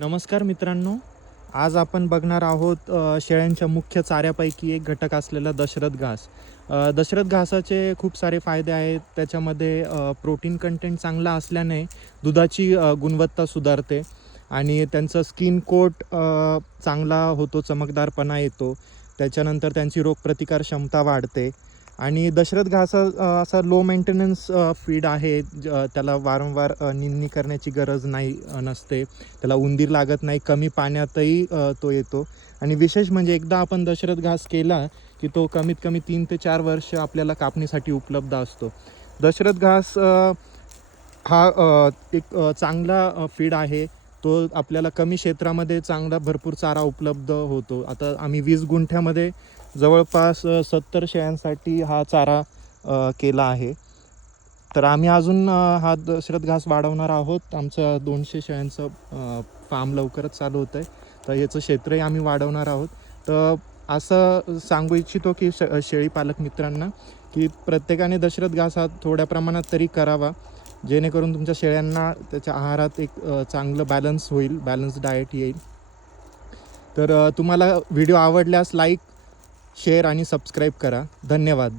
नमस्कार मित्रांनो. आज आपण बघणार आहोत शेळ्यांच्या मुख्य चाऱ्यापैकी एक घटक असलेला दशरथ घास. दशरथ घासाचे खूप सारे फायदे आहेत. त्याच्यामध्ये प्रोटीन कंटेंट चांगला असल्याने दुधाची गुणवत्ता सुधारते आणि त्यांचं स्किन कोट चांगला होतो चमकदारपणा येतो. त्याच्यानंतर त्यांची रोगप्रतिकार क्षमता वाढते. आणि दशरथ घास असा लो मेंटेनन्स फीड आहे ज- त्याला वारंवार निंदणी करण्याची गरज नाही नसते. त्याला उंदीर लागत नाही कमी पाण्यातही तो येतो. आणि विशेष म्हणजे एकदा आपण दशरथ घास केला की तो कमीत कमी तीन ते चार वर्ष आपल्याला कापणीसाठी उपलब्ध असतो. दशरथ घास हा एक चांगला फीड आहे. तो आपल्याला कमी क्षेत्रामध्ये चांगला भरपूर चारा उपलब्ध होतो. आता आम्ही वीस गुंठ्यामध्ये जवळपास सत्तर शेळ्यांसाठी हा चारा केला आहे. तर आम्ही अजून हा दशरथ घास वाढवणार आहोत. आमचं दोनशे शेळ्यांचं फार्म लवकरच चालू होतं आहे तर याचं क्षेत्रही आम्ही वाढवणार आहोत. तर असं सांगू इच्छितो की श शेळी पालक मित्रांना की प्रत्येकाने दशरथ घास हा थोड्या प्रमाणात तरी करावा. जेणेकरून तुमच्या शेळ्यांना त्याच्या आहारात एक चांगलं बॅलन्स होईल बॅलन्स डाएट येईल. तर तुम्हाला व्हिडिओ आवडल्यास लाईक शेअर आणि सबस्क्राईब करा. धन्यवाद.